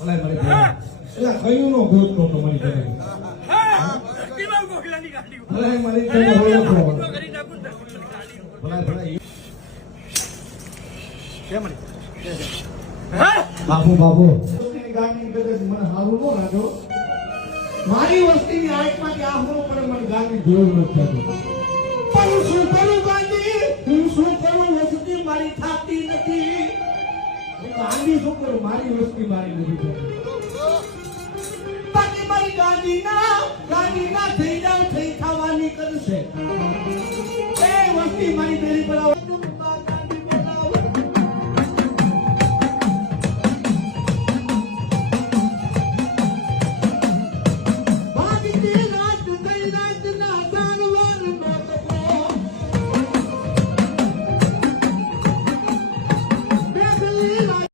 ઓલા મારી એલા કયું નો ગોત નો તમારી ઘરે હા ઈમાં ગોખલાની ગાડી ઓલા મારી ઘરે હોળો કરી નાખું ગાડી ઓલા ભલા કેમ હા બાબુ બાબુ વસ્તીની ગાડી કદાચ મને હારું નો લાગો મારી વસ્તીની આંખમાંથી આંખનો પડે મને ગાડી જોયું નથી થતું પણ શું કરું ગાડી હું શું કરું વસ્તી મારી થાતી નથી હું ગાડી શું કરું મારી વસ્તી મારી નથી થતી બાકી મારી ગાડી ના થઈ જાવ થઈ થવાની કરશે એ વસ્તી મારી બેરી પર